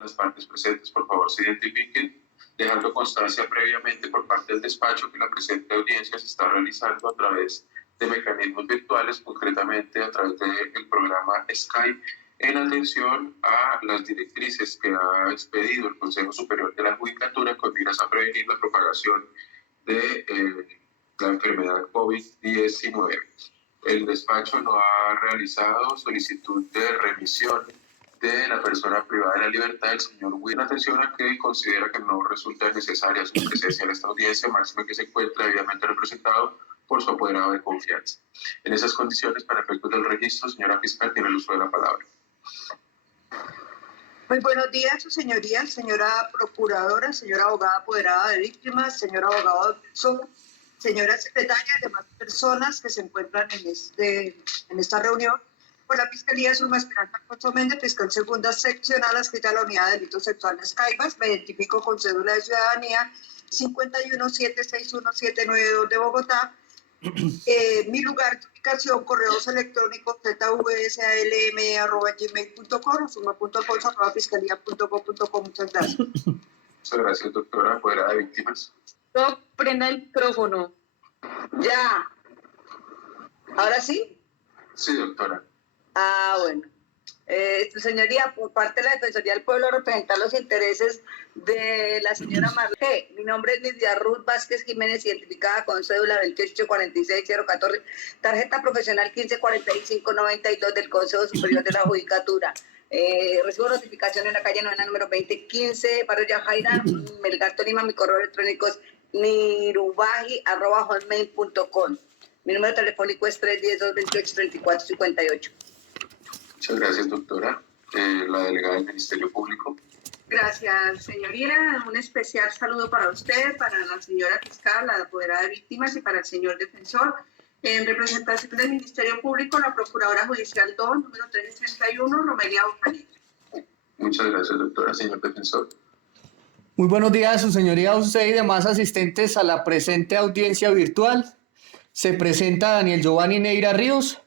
Las partes presentes, por favor, se identifiquen, dejando constancia previamente por parte del despacho que la presente audiencia se está realizando a través de mecanismos virtuales, concretamente a través del programa Skype, en atención a las directrices que ha expedido el Consejo Superior de la Judicatura con miras a prevenir la propagación de la enfermedad COVID-19. El despacho no ha realizado solicitud de remisión de la persona privada de la libertad del señor Will. Atención a que considera que no resulta necesaria su presencia en esta audiencia, máximo que se encuentre debidamente representado por su apoderado de confianza. En esas condiciones, para efectos del registro, señora fiscal, tiene el uso de la palabra. Muy buenos días, su señoría, señora procuradora, señora abogada apoderada de víctimas, señor abogado defensor, señora secretaria y demás personas que se encuentran en esta reunión. Por la Fiscalía Zulma Esperanza Alfonso Méndez, fiscal segunda seccional adscrita a la Unidad de Delitos Sexuales Caibas. Me identifico con cédula de ciudadanía 5176172 de Bogotá. Mi lugar de ubicación, correos electrónicos zvsalm@gmail.com, suma.alfonso@fiscalía.gov.co. Muchas gracias. Muchas gracias, doctora apoderada de víctimas. No, prenda el micrófono. Ya. ¿Ahora sí? Sí, doctora. Bueno. Su señoría, por parte de la Defensoría del Pueblo, representar los intereses de la señora Marlene. Mi nombre es Lidia Ruth Vázquez Jiménez, identificada con cédula 2846014, tarjeta profesional 154592 del Consejo Superior de la Judicatura. Recibo notificación en la calle Novena, número 2015, barrio Yajaira, Melgar, Tolima. Mi correo electrónico es nirubaji@hotmail.com. Mi número telefónico es 310-228-3458. Muchas gracias, doctora. La delegada del Ministerio Público. Gracias, señoría. Un especial saludo para usted, para la señora fiscal, la apoderada de víctimas, y para el señor defensor. En representación del Ministerio Público, la Procuradora Judicial 2, número 331, Romelia Bocanegra. Muchas gracias, doctora. Señor defensor. Muy buenos días, su señoría, a usted y demás asistentes a la presente audiencia virtual. Se presenta Daniel Giovanni Neira Ríos,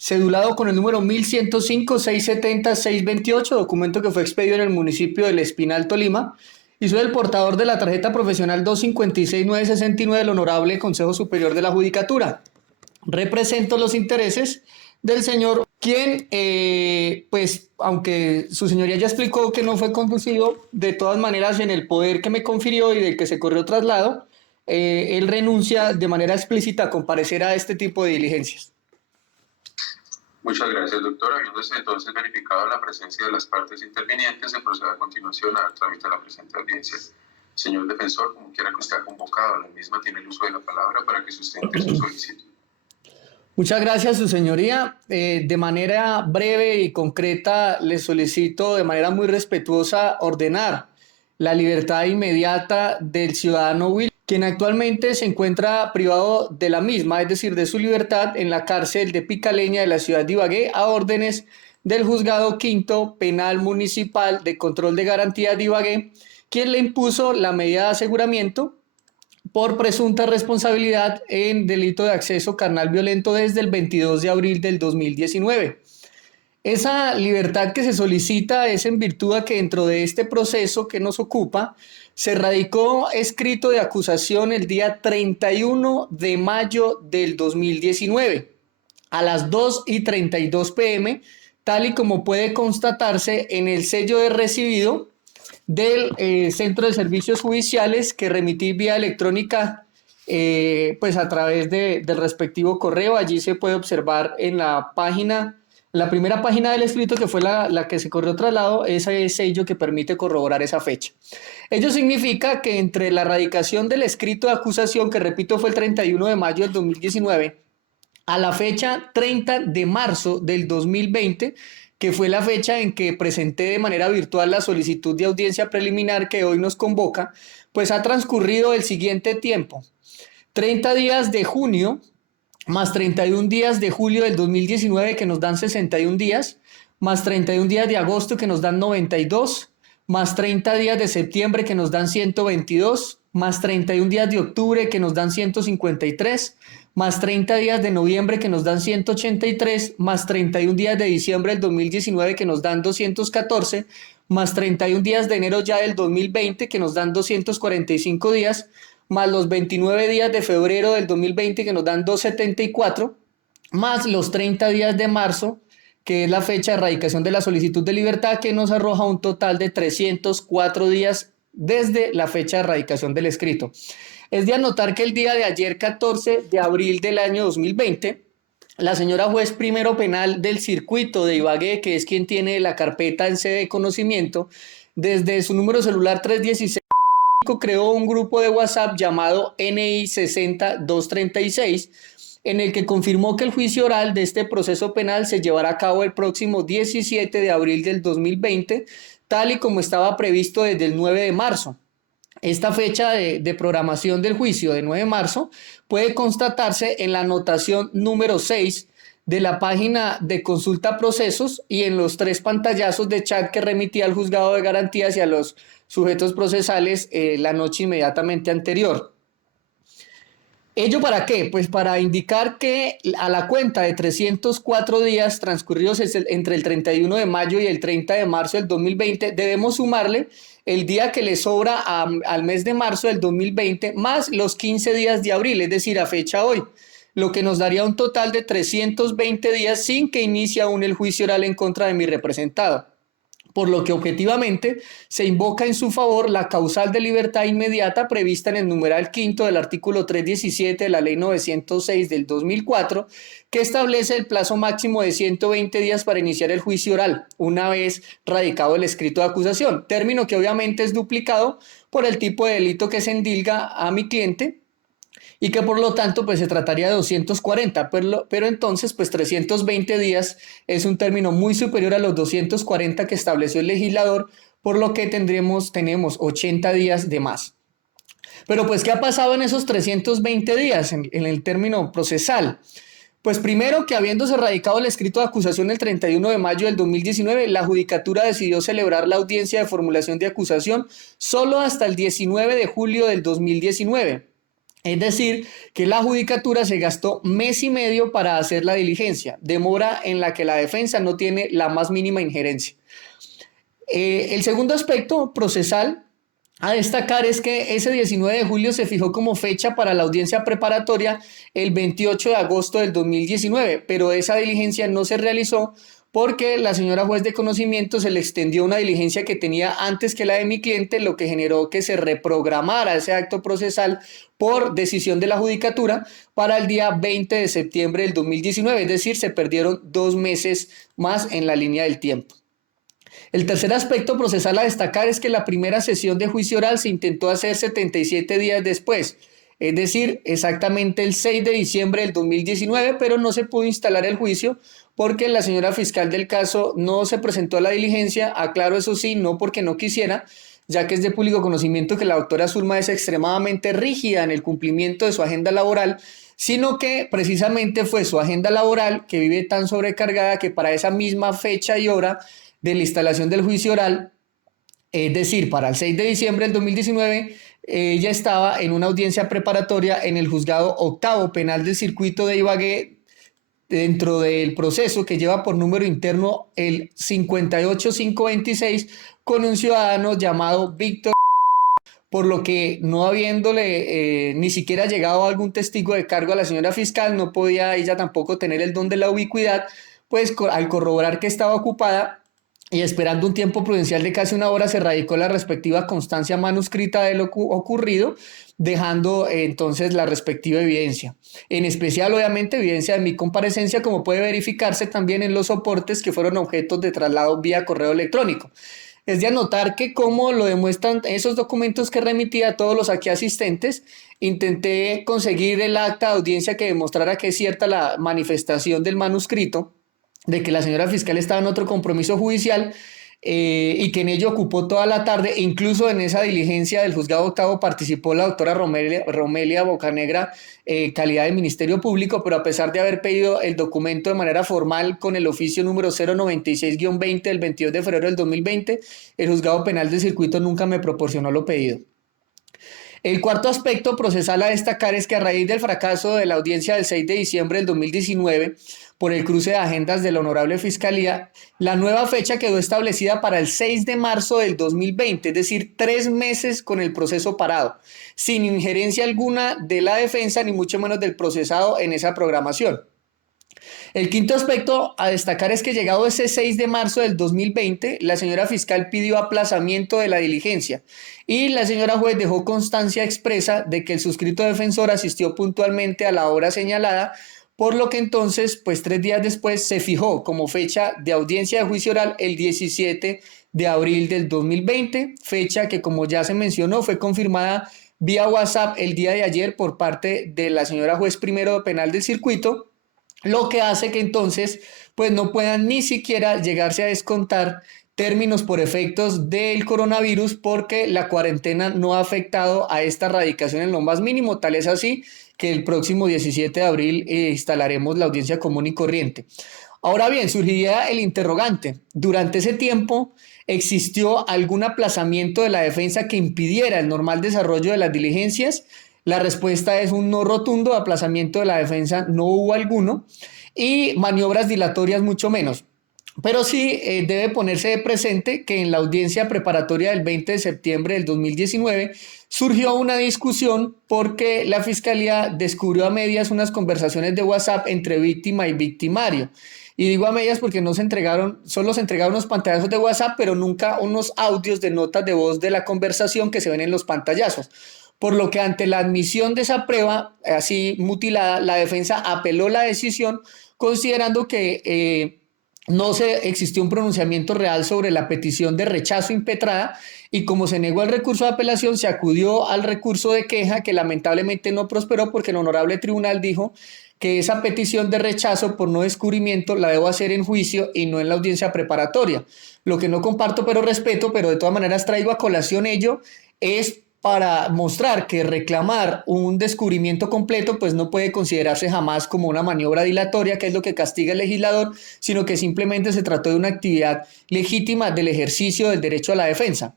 cedulado con el número 1105-670-628, documento que fue expedido en el municipio del Espinal, Tolima, y soy el portador de la tarjeta profesional 256-969 del Honorable Consejo Superior de la Judicatura. Represento los intereses del señor, quien, pues, aunque su señoría ya explicó que no fue conducido, de todas maneras, en el poder que me confirió y del que se corrió traslado, él renuncia de manera explícita a comparecer a este tipo de diligencias. Muchas gracias, doctora. Habiéndose entonces verificado la presencia de las partes intervinientes, se procede a continuación al trámite de la presente audiencia. Señor defensor, como quiera que esté convocado a la misma, tiene el uso de la palabra para que sustente su solicitud. Muchas gracias, su señoría. De manera breve y concreta, le solicito de manera muy respetuosa ordenar la libertad inmediata del ciudadano Will, quien actualmente se encuentra privado de la misma, es decir, de su libertad, en la cárcel de Picaleña de la ciudad de Ibagué, a órdenes del Juzgado Quinto Penal Municipal de Control de Garantías de Ibagué, quien le impuso la medida de aseguramiento por presunta responsabilidad en delito de acceso carnal violento desde el 22 de abril del 2019. Esa libertad que se solicita es en virtud a que dentro de este proceso que nos ocupa se radicó escrito de acusación el día 31 de mayo del 2019 a las 2:32 p.m., tal y como puede constatarse en el sello de recibido del Centro de Servicios Judiciales que remití vía electrónica, pues a través del respectivo correo. Allí se puede observar en la primera página del escrito, que fue la que se corrió traslado, ese sello que permite corroborar esa fecha. Ello significa que entre la radicación del escrito de acusación, que repito fue el 31 de mayo del 2019, a la fecha 30 de marzo del 2020, que fue la fecha en que presenté de manera virtual la solicitud de audiencia preliminar que hoy nos convoca, pues ha transcurrido el siguiente tiempo: 30 días de junio, más 31 días de julio del 2019, que nos dan 61 días, más 31 días de agosto, que nos dan 92, más 30 días de septiembre, que nos dan 122, más 31 días de octubre, que nos dan 153, más 30 días de noviembre, que nos dan 183, más 31 días de diciembre del 2019, que nos dan 214, más 31 días de enero ya del 2020, que nos dan 245 días, más los 29 días de febrero del 2020, que nos dan 274, más los 30 días de marzo, que es la fecha de erradicación de la solicitud de libertad, que nos arroja un total de 304 días desde la fecha de erradicación del escrito. Es de anotar que el día de ayer, 14 de abril del año 2020, la señora juez primero penal del circuito de Ibagué, que es quien tiene la carpeta en sede de conocimiento, desde su número celular 316 creó un grupo de WhatsApp llamado NI 60236, en el que confirmó que el juicio oral de este proceso penal se llevará a cabo el próximo 17 de abril del 2020, tal y como estaba previsto desde el 9 de marzo. Esta fecha de programación del juicio de 9 de marzo puede constatarse en la anotación número 6 de la página de consulta procesos y en los 3 pantallazos de chat que remitía al juzgado de garantías y a los sujetos procesales la noche inmediatamente anterior. ¿Ello para qué? Pues para indicar que a la cuenta de 304 días transcurridos entre el 31 de mayo y el 30 de marzo del 2020, debemos sumarle el día que le sobra al mes de marzo del 2020 más los 15 días de abril, es decir, a fecha hoy, lo que nos daría un total de 320 días sin que inicie aún el juicio oral en contra de mi representado, por lo que objetivamente se invoca en su favor la causal de libertad inmediata prevista en el numeral quinto del artículo 317 de la Ley 906 del 2004, que establece el plazo máximo de 120 días para iniciar el juicio oral, una vez radicado el escrito de acusación, término que obviamente es duplicado por el tipo de delito que se endilga a mi cliente, y que por lo tanto pues se trataría de 240, pero entonces pues 320 días es un término muy superior a los 240 que estableció el legislador, por lo que tenemos 80 días de más. Pero pues ¿qué ha pasado en esos 320 días en el término procesal? Pues primero que habiéndose radicado el escrito de acusación el 31 de mayo del 2019, la Judicatura decidió celebrar la audiencia de formulación de acusación solo hasta el 19 de julio del 2019. Es decir, que la Judicatura se gastó mes y medio para hacer la diligencia, demora en la que la defensa no tiene la más mínima injerencia. El segundo aspecto procesal a destacar es que ese 19 de julio se fijó como fecha para la audiencia preparatoria el 28 de agosto del 2019, pero esa diligencia no se realizó porque la señora juez de conocimiento se le extendió una diligencia que tenía antes que la de mi cliente, lo que generó que se reprogramara ese acto procesal por decisión de la Judicatura para el día 20 de septiembre del 2019, es decir, se perdieron 2 meses más en la línea del tiempo. El tercer aspecto procesal a destacar es que la primera sesión de juicio oral se intentó hacer 77 días después, es decir, exactamente el 6 de diciembre del 2019, pero no se pudo instalar el juicio porque la señora fiscal del caso no se presentó a la diligencia, aclaro eso sí, no porque no quisiera, ya que es de público conocimiento que la doctora Zulma es extremadamente rígida en el cumplimiento de su agenda laboral, sino que precisamente fue su agenda laboral que vive tan sobrecargada que para esa misma fecha y hora de la instalación del juicio oral, es decir, para el 6 de diciembre del 2019, ella estaba en una audiencia preparatoria en el juzgado octavo penal del circuito de Ibagué, dentro del proceso que lleva por número interno el 58526 con un ciudadano llamado Víctor, por lo que no habiéndole ni siquiera llegado algún testigo de cargo a la señora fiscal, no podía ella tampoco tener el don de la ubicuidad, pues al corroborar que estaba ocupada y esperando un tiempo prudencial de casi 1 hora, se radicó la respectiva constancia manuscrita de lo ocurrido, dejando entonces la respectiva evidencia. En especial, obviamente, evidencia de mi comparecencia, como puede verificarse también en los soportes que fueron objetos de traslado vía correo electrónico. Es de anotar que, como lo demuestran esos documentos que remití a todos los aquí asistentes, intenté conseguir el acta de audiencia que demostrara que es cierta la manifestación del manuscrito, de que la señora fiscal estaba en otro compromiso judicial y que en ello ocupó toda la tarde. Incluso en esa diligencia del juzgado octavo participó la doctora Romelia Bocanegra, calidad de Ministerio Público, pero a pesar de haber pedido el documento de manera formal con el oficio número 096-20 del 22 de febrero del 2020, el juzgado penal del circuito nunca me proporcionó lo pedido. El cuarto aspecto procesal a destacar es que a raíz del fracaso de la audiencia del 6 de diciembre del 2019, por el cruce de agendas de la Honorable Fiscalía, la nueva fecha quedó establecida para el 6 de marzo del 2020, es decir, 3 meses con el proceso parado, sin injerencia alguna de la defensa ni mucho menos del procesado en esa programación. El quinto aspecto a destacar es que llegado ese 6 de marzo del 2020, la señora fiscal pidió aplazamiento de la diligencia y la señora juez dejó constancia expresa de que el suscrito defensor asistió puntualmente a la hora señalada, por lo que entonces, pues 3 días después se fijó como fecha de audiencia de juicio oral el 17 de abril del 2020, fecha que como ya se mencionó fue confirmada vía WhatsApp el día de ayer por parte de la señora juez primero penal del circuito, lo que hace que entonces pues no puedan ni siquiera llegarse a descontar términos por efectos del coronavirus porque la cuarentena no ha afectado a esta radicación en lo más mínimo, tal es así que el próximo 17 de abril instalaremos la audiencia común y corriente. Ahora bien, surgiría el interrogante, ¿durante ese tiempo existió algún aplazamiento de la defensa que impidiera el normal desarrollo de las diligencias? La respuesta es un no rotundo, aplazamiento de la defensa no hubo alguno y maniobras dilatorias mucho menos. Pero sí debe ponerse de presente que en la audiencia preparatoria del 20 de septiembre del 2019 surgió una discusión porque la Fiscalía descubrió a medias unas conversaciones de WhatsApp entre víctima y victimario. Y digo a medias porque no se entregaron, solo se entregaron unos pantallazos de WhatsApp, pero nunca unos audios de notas de voz de la conversación que se ven en los pantallazos. Por lo que ante la admisión de esa prueba así mutilada, la defensa apeló la decisión considerando que no existió un pronunciamiento real sobre la petición de rechazo impetrada y como se negó el recurso de apelación, se acudió al recurso de queja que lamentablemente no prosperó porque el honorable tribunal dijo que esa petición de rechazo por no descubrimiento la debo hacer en juicio y no en la audiencia preparatoria. Lo que no comparto pero respeto, pero de todas maneras traigo a colación ello, es para mostrar que reclamar un descubrimiento completo pues no puede considerarse jamás como una maniobra dilatoria, que es lo que castiga el legislador, sino que simplemente se trató de una actividad legítima del ejercicio del derecho a la defensa.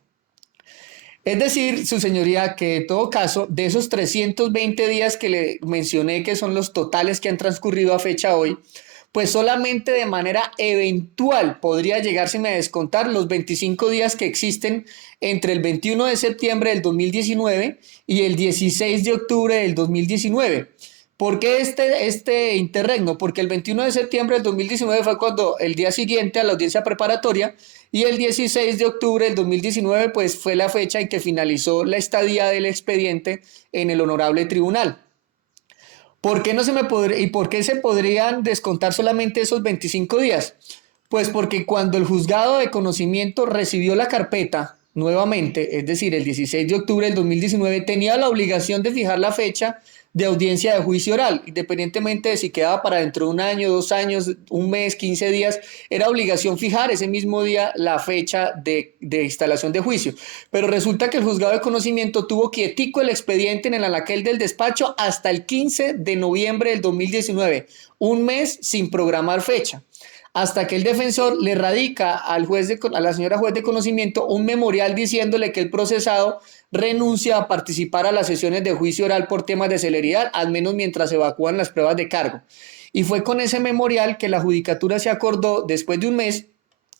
Es decir, su señoría, que en todo caso, de esos 320 días que le mencioné que son los totales que han transcurrido a fecha hoy, pues solamente de manera eventual podría llegárseme a descontar los 25 días que existen entre el 21 de septiembre del 2019 y el 16 de octubre del 2019. ¿Por qué este interregno? Porque el 21 de septiembre del 2019 fue cuando el día siguiente a la audiencia preparatoria y el 16 de octubre del 2019 pues fue la fecha en que finalizó la estadía del expediente en el honorable tribunal. ¿Por qué no se me podría, y por qué se podrían descontar solamente esos 25 días? Pues porque cuando el juzgado de conocimiento recibió la carpeta nuevamente, es decir, el 16 de octubre del 2019, tenía la obligación de fijar la fecha de audiencia de juicio oral, independientemente de si quedaba para dentro de un año, 2 años, un mes, 15 días, era obligación fijar ese mismo día la fecha de instalación de juicio. Pero resulta que el juzgado de conocimiento tuvo quietico el expediente en el anaquel del despacho hasta el 15 de noviembre del 2019, un mes sin programar fecha, hasta que el defensor le radica a la señora juez de conocimiento un memorial diciéndole que el procesado renuncia a participar a las sesiones de juicio oral por temas de celeridad, al menos mientras evacúan las pruebas de cargo. Y fue con ese memorial que la judicatura se acordó después de un mes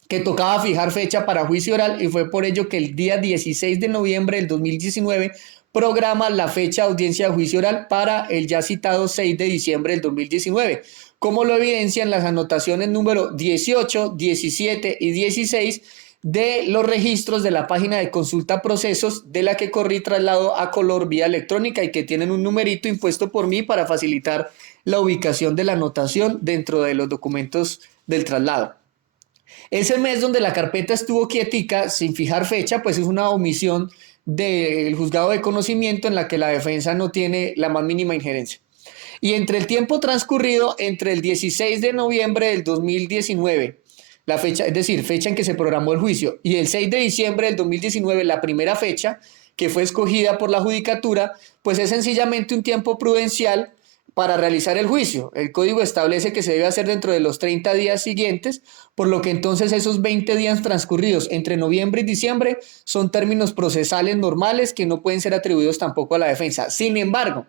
que tocaba fijar fecha para juicio oral y fue por ello que el día 16 de noviembre del 2019 programa la fecha de audiencia de juicio oral para el ya citado 6 de diciembre del 2019, como lo evidencian las anotaciones número 18, 17 y 16 de los registros de la página de consulta procesos de la que corrí traslado a color vía electrónica y que tienen un numerito impuesto por mí para facilitar la ubicación de la anotación dentro de los documentos del traslado. Ese mes donde la carpeta estuvo quietica sin fijar fecha, pues es una omisión del juzgado de conocimiento en la que la defensa no tiene la más mínima injerencia. Y entre el tiempo transcurrido entre el 16 de noviembre del 2019, la fecha, es decir, fecha en que se programó el juicio, y el 6 de diciembre del 2019, la primera fecha que fue escogida por la judicatura, pues es sencillamente un tiempo prudencial para realizar el juicio. El código establece que se debe hacer dentro de los 30 días siguientes, por lo que entonces esos 20 días transcurridos entre noviembre y diciembre son términos procesales normales que no pueden ser atribuidos tampoco a la defensa. Sin embargo,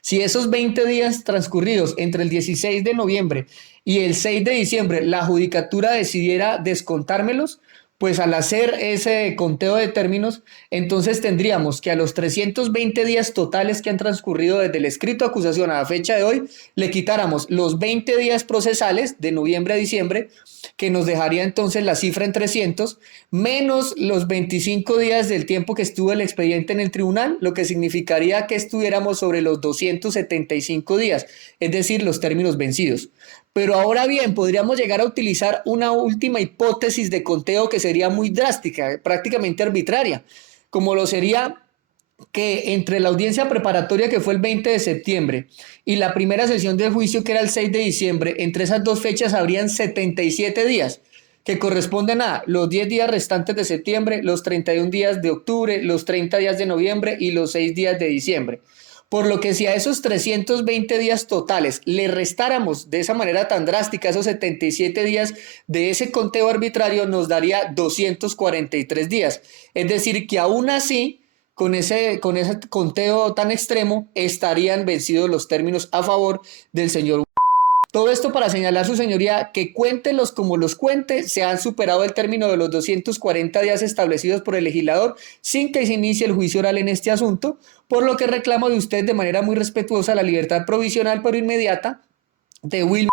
si esos 20 días transcurridos entre el 16 de noviembre y el 6 de diciembre la judicatura decidiera descontármelos, pues al hacer ese conteo de términos, entonces tendríamos que a los 320 días totales que han transcurrido desde el escrito de acusación a la fecha de hoy, le quitáramos los 20 días procesales de noviembre a diciembre, que nos dejaría entonces la cifra en 300, menos los 25 días del tiempo que estuvo el expediente en el tribunal, lo que significaría que estuviéramos sobre los 275 días, es decir, los términos vencidos. Pero ahora bien, podríamos llegar a utilizar una última hipótesis de conteo que sería muy drástica, prácticamente arbitraria, como lo sería que entre la audiencia preparatoria, que fue el 20 de septiembre, y la primera sesión del juicio, que era el 6 de diciembre, entre esas dos fechas habrían 77 días, que corresponden a los 10 días restantes de septiembre, los 31 días de octubre, los 30 días de noviembre y los 6 días de diciembre. Por lo que si a esos 320 días totales le restáramos de esa manera tan drástica esos 77 días de ese conteo arbitrario, nos daría 243 días. Es decir, que aún así, con ese conteo tan extremo, estarían vencidos los términos a favor del señor. Todo esto para señalar, su señoría, que cuéntelos como los cuente, se han superado el término de los 240 días establecidos por el legislador sin que se inicie el juicio oral en este asunto, por lo que reclamo de usted de manera muy respetuosa la libertad provisional pero inmediata de Wilmer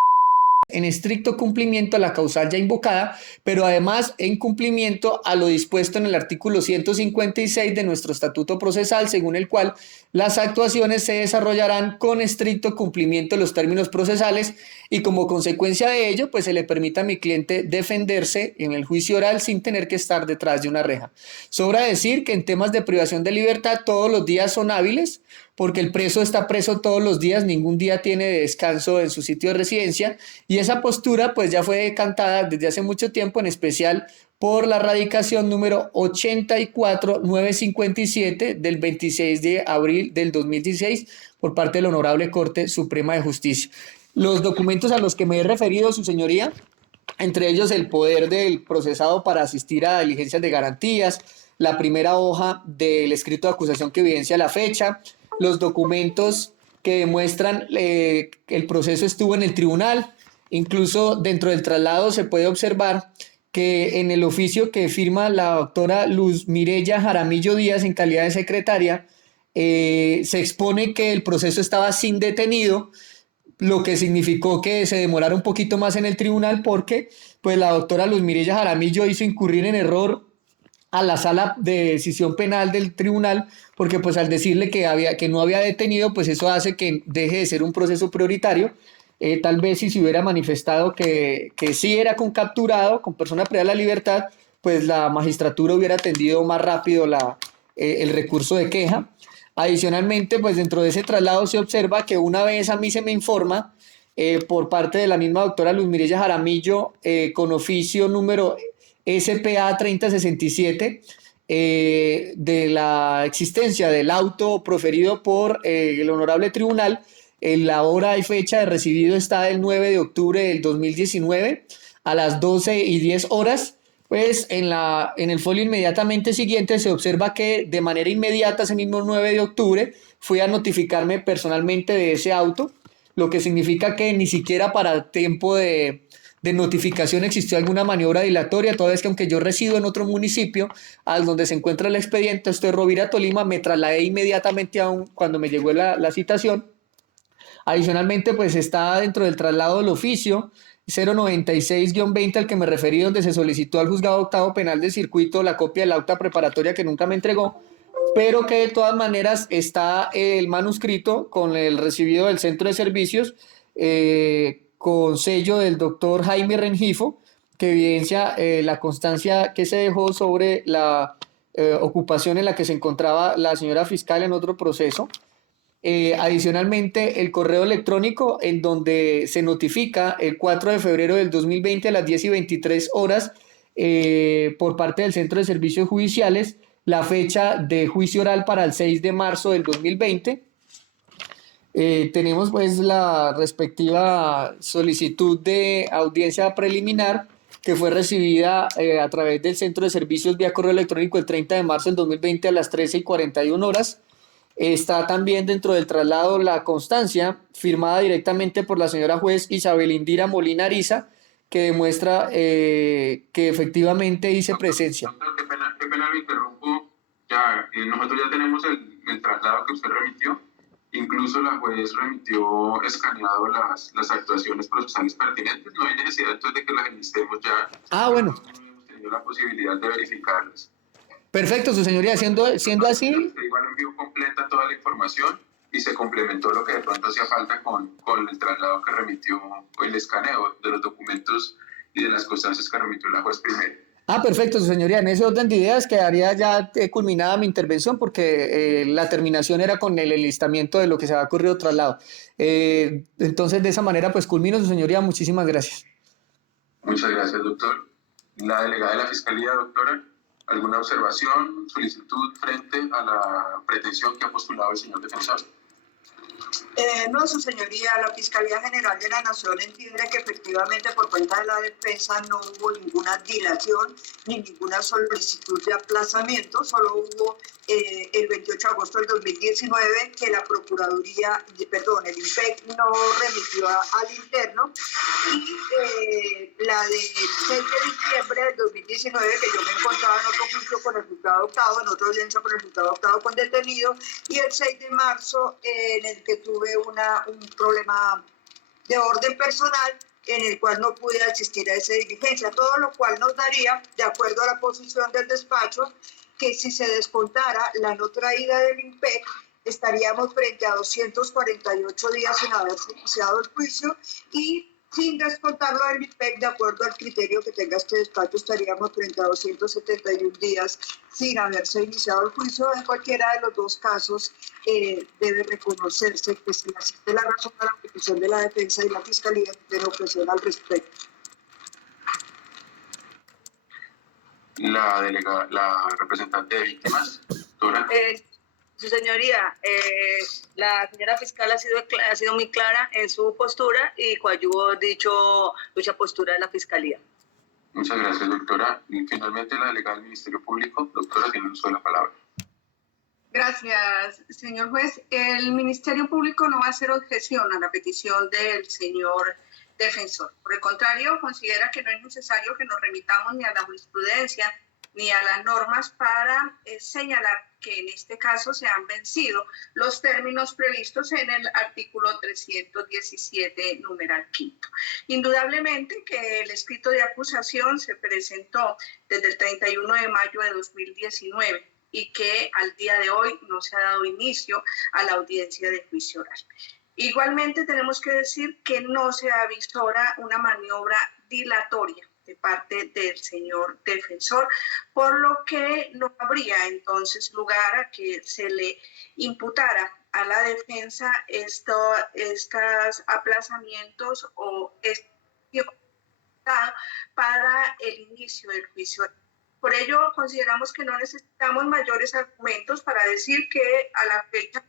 en estricto cumplimiento a la causal ya invocada, pero además en cumplimiento a lo dispuesto en el artículo 156 de nuestro estatuto procesal, según el cual las actuaciones se desarrollarán con estricto cumplimiento de los términos procesales y como consecuencia de ello, pues se le permita a mi cliente defenderse en el juicio oral sin tener que estar detrás de una reja. Sobra decir que en temas de privación de libertad todos los días son hábiles, porque el preso está preso todos los días, ningún día tiene de descanso en su sitio de residencia, y esa postura pues ya fue decantada desde hace mucho tiempo, en especial por la radicación número 84957 del 26 de abril del 2016 por parte de la Honorable Corte Suprema de Justicia. Los documentos a los que me he referido, su señoría, entre ellos el poder del procesado para asistir a diligencias de garantías, la primera hoja del escrito de acusación que evidencia la fecha, los documentos que demuestran que el proceso estuvo en el tribunal. Incluso dentro del traslado se puede observar que en el oficio que firma la doctora Luz Mireya Jaramillo Díaz en calidad de secretaria, se expone que el proceso estaba sin detenido, lo que significó que se demorara un poquito más en el tribunal porque pues, la doctora Luz Mireya Jaramillo hizo incurrir en error a la sala de decisión penal del tribunal, porque pues al decirle que no había detenido, pues eso hace que deje de ser un proceso prioritario. Tal vez si se hubiera manifestado que sí era con capturado, con persona privada de la libertad, pues la magistratura hubiera atendido más rápido el recurso de queja. Adicionalmente, pues dentro de ese traslado se observa que una vez a mí se me informa por parte de la misma doctora Luz Mireya Jaramillo, con oficio número SPA 3067, de la existencia del auto proferido por el honorable tribunal. La hora y fecha de recibido está el 9 de octubre del 2019 a las 12:10 horas. Pues en el folio inmediatamente siguiente se observa que de manera inmediata, ese mismo 9 de octubre, fui a notificarme personalmente de ese auto, lo que significa que ni siquiera para tiempo de notificación existió alguna maniobra dilatoria, toda vez que aunque yo resido en otro municipio, al donde se encuentra el expediente, esto es Rovira, Tolima, me trasladé inmediatamente aún cuando me llegó la citación. Adicionalmente, pues está dentro del traslado del oficio 096-20 al que me referí, donde se solicitó al juzgado octavo penal de circuito la copia del acta preparatoria que nunca me entregó, pero que de todas maneras está el manuscrito con el recibido del centro de servicios, con sello del doctor Jaime Rengifo, que evidencia la constancia que se dejó sobre la ocupación en la que se encontraba la señora fiscal en otro proceso. Adicionalmente, el correo electrónico en donde se notifica el 4 de febrero del 2020 a las 10:23 horas por parte del Centro de Servicios Judiciales la fecha de juicio oral para el 6 de marzo del 2020. Tenemos pues la respectiva solicitud de audiencia preliminar que fue recibida a través del Centro de Servicios vía correo electrónico el 30 de marzo del 2020 a las 13:41 horas. Está también dentro del traslado la constancia firmada directamente por la señora juez Isabel Indira Molina Ariza, que demuestra que efectivamente hice presencia. Doctor, qué pena lo interrumpo. Ya, nosotros ya tenemos el traslado que usted remitió. Incluso la juez remitió escaneado las actuaciones procesales pertinentes. No hay necesidad entonces de que las enlistemos ya. Ah, bueno. No hemos tenido la posibilidad de verificarlas. Perfecto, su señoría. Siendo así, Usted igual envió completa toda la información y se complementó lo que de pronto hacía falta con el traslado que remitió, o el escaneo de los documentos y de las constancias que remitió la juez primero. perfecto, su señoría. En ese orden de ideas quedaría ya culminada mi intervención porque la terminación era con el enlistamiento de lo que se había ocurrido traslado. Entonces, de esa manera, pues culmino, su señoría. Muchísimas gracias. Muchas gracias, doctor. La delegada de la Fiscalía, doctora, ¿alguna observación, solicitud frente a la pretensión que ha postulado el señor defensor? No, su señoría, la Fiscalía General de la Nación entiende que efectivamente por cuenta de la defensa no hubo ninguna dilación ni ninguna solicitud de aplazamiento, solo hubo el 28 de agosto del 2019 que la Procuraduría, el INPEC no remitió al interno y la del 6 de diciembre del 2019 que yo me encontraba en otro juicio con el juzgado octavo, en otra audiencia con el juzgado octavo con detenido y el 6 de marzo en el que tuve un problema de orden personal en el cual no pude asistir a esa diligencia, todo lo cual nos daría, de acuerdo a la posición del despacho, que si se descontara la no traída del INPEC, estaríamos frente a 248 días sin haberse iniciado el juicio y sin descontarlo del INPEC, de acuerdo al criterio que tenga este despacho, estaríamos frente a 271 días sin haberse iniciado el juicio. En cualquiera de los dos casos debe reconocerse que se existe la razón a la petición de la defensa y la Fiscalía tiene objeción al respecto. La representante de víctimas, doctora. Su señoría, la señora fiscal ha sido muy clara en su postura y coadyuvo dicha postura de la fiscalía. Muchas gracias, doctora. Y finalmente la delegada del Ministerio Público, doctora, tiene el uso de la palabra. Gracias, señor juez. El Ministerio Público no va a hacer objeción a la petición del señor defensor. Por el contrario, considera que no es necesario que nos remitamos ni a la jurisprudencia ni a las normas para señalar que en este caso se han vencido los términos previstos en el artículo 317, numeral quinto. Indudablemente que el escrito de acusación se presentó desde el 31 de mayo de 2019 y que al día de hoy no se ha dado inicio a la audiencia de juicio oral. Igualmente tenemos que decir que no se avisora una maniobra dilatoria de parte del señor defensor, por lo que no habría entonces lugar a que se le imputara a la defensa estos aplazamientos o para el inicio del juicio. Por ello, consideramos que no necesitamos mayores argumentos para decir que a la fecha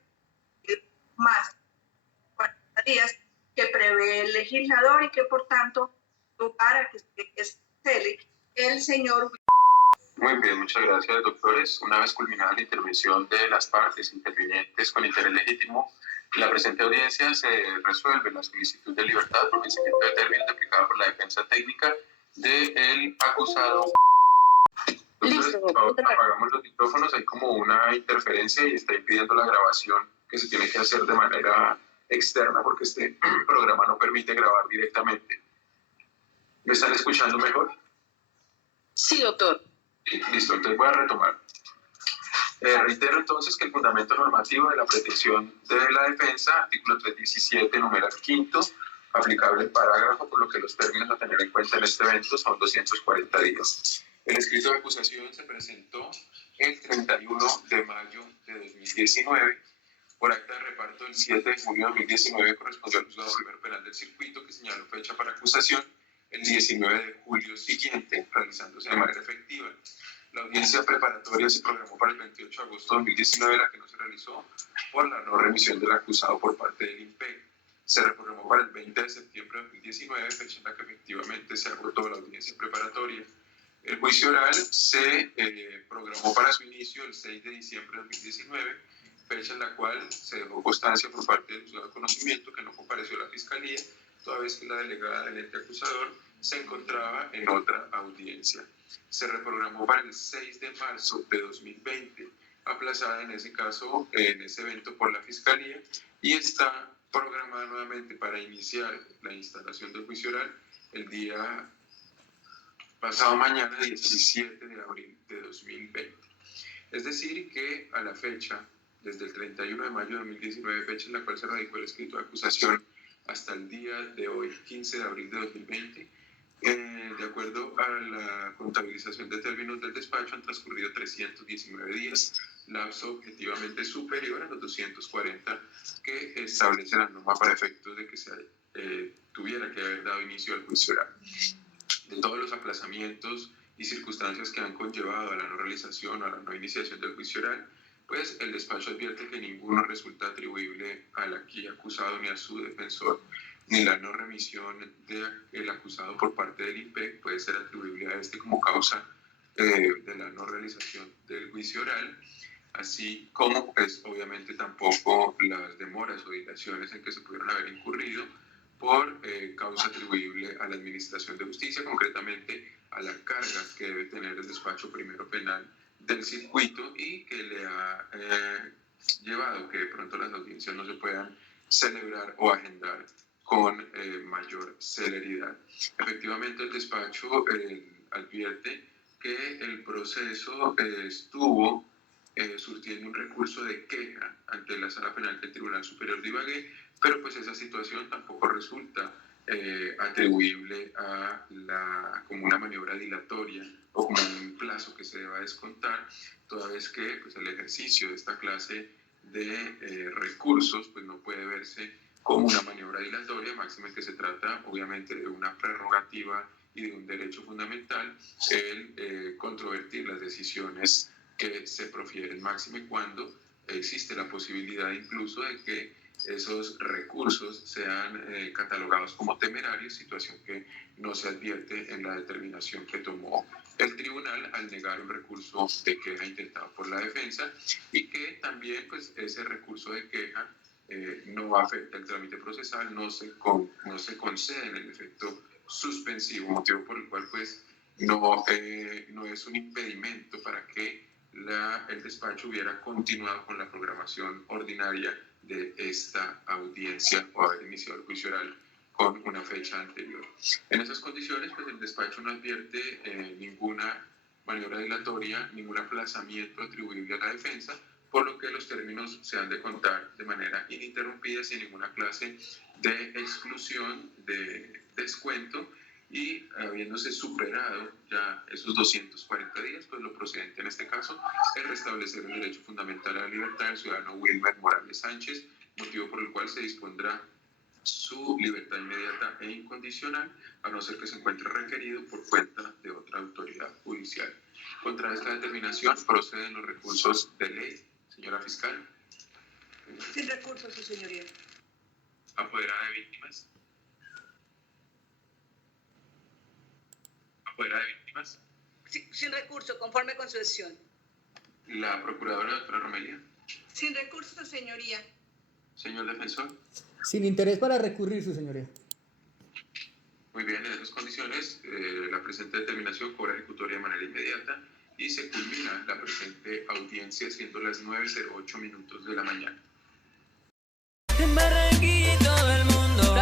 más 40 días que prevé el legislador y que por tanto para que se cele el señor. Muy bien, muchas gracias, doctores. Una vez culminada la intervención de las partes intervinientes con interés legítimo, en la presente audiencia se resuelve la solicitud de libertad por vencimiento de términos aplicada por la defensa técnica del acusado. Entonces, apagamos los micrófonos, hay como una interferencia y está impidiendo la grabación que se tiene que hacer de manera externa porque este programa no permite grabar directamente. ¿Me están escuchando mejor? Sí, doctor. Sí, listo, entonces voy a retomar. Reitero entonces que el fundamento normativo de la pretensión de la defensa, artículo 317, numeral quinto, aplicable al parágrafo, por lo que los términos a tener en cuenta en este evento son 240 días. El escrito de acusación se presentó el 31 de mayo de 2019. Por acta de reparto del 7 de junio de 2019 correspondió al juzgado primero penal del circuito que señaló fecha para acusación el 19 de julio siguiente, realizándose de manera efectiva. La audiencia preparatoria se programó para el 28 de agosto de 2019, la que no se realizó por la no remisión del acusado por parte del INPEC. Se reprogramó para el 20 de septiembre de 2019, fecha en la que efectivamente se agotó la audiencia preparatoria. El juicio oral se programó para su inicio el 6 de diciembre de 2019, fecha en la cual se dejó constancia por parte del juzgado de conocimiento que no compareció a la Fiscalía, toda vez que la delegada del ente acusador se encontraba en otra audiencia. Se reprogramó para el 6 de marzo de 2020, aplazada en ese caso, en ese evento por la Fiscalía, y está programada nuevamente para iniciar la instalación del juicio oral el día pasado mañana, 17 de abril de 2020. Es decir, que a la fecha, desde el 31 de mayo de 2019, fecha en la cual se radicó el escrito de acusación, hasta el día de hoy, 15 de abril de 2020, de acuerdo a la contabilización de términos del despacho, han transcurrido 319 días, lapso objetivamente superior a los 240 que establece la norma para efectos de que se tuviera que haber dado inicio al juicio oral. De todos los aplazamientos y circunstancias que han conllevado a la no realización o a la no iniciación del juicio oral, pues el despacho advierte que ninguno resulta atribuible al aquí acusado ni a su defensor, ni la no remisión del acusado por parte del IMPEC puede ser atribuible a este como causa de la no realización del juicio oral, así como pues obviamente tampoco las demoras o dilaciones en que se pudieron haber incurrido por causa atribuible a la Administración de Justicia, concretamente a la carga que debe tener el despacho primero penal del circuito y que le ha llevado que de pronto las audiencias no se puedan celebrar o agendar con mayor celeridad. Efectivamente, el despacho advierte que el proceso estuvo surtiendo un recurso de queja ante la Sala Penal del Tribunal Superior de Ibagué, pero pues esa situación tampoco resulta atribuible como una maniobra dilatoria o como un plazo que se deba descontar, toda vez que pues, el ejercicio de esta clase de recursos pues, no puede verse como una maniobra dilatoria, máxime que se trata obviamente de una prerrogativa y de un derecho fundamental el controvertir las decisiones que se profieren, máxime cuando existe la posibilidad incluso de que esos recursos sean catalogados como temerarios, situación que no se advierte en la determinación que tomó el tribunal al negar un recurso de queja intentado por la defensa y que también pues, ese recurso de queja no afecta el trámite procesal, no se concede en el efecto suspensivo, motivo por el cual pues, no es un impedimento para que el despacho hubiera continuado con la programación ordinaria de esta audiencia o haber iniciado el juicio oral con una fecha anterior. En esas condiciones, pues el despacho no advierte ninguna maniobra dilatoria, ningún aplazamiento atribuible a la defensa, por lo que los términos se han de contar de manera ininterrumpida, sin ninguna clase de exclusión, de descuento, y habiéndose superado ya esos 240 días, pues lo procedente en este caso es restablecer el derecho fundamental a la libertad del ciudadano Wilmer Morales Sánchez, motivo por el cual se dispondrá su libertad inmediata e incondicional, a no ser que se encuentre requerido por cuenta de otra autoridad judicial. Contra esta determinación proceden los recursos de ley. Señora fiscal. Sin recursos, su señoría. Apoderada de víctimas. Apoderada de víctimas. Sí, sin recurso, conforme con su decisión. La procuradora, doctora Romelia. Sin recursos, señoría. Señor defensor. Sin interés para recurrir, su señoría. Muy bien, en esas condiciones, la presente determinación cobra ejecutoria de manera inmediata y se culmina la presente audiencia siendo las 9:08 minutos de la mañana. En Barranquilla y todo el mundo.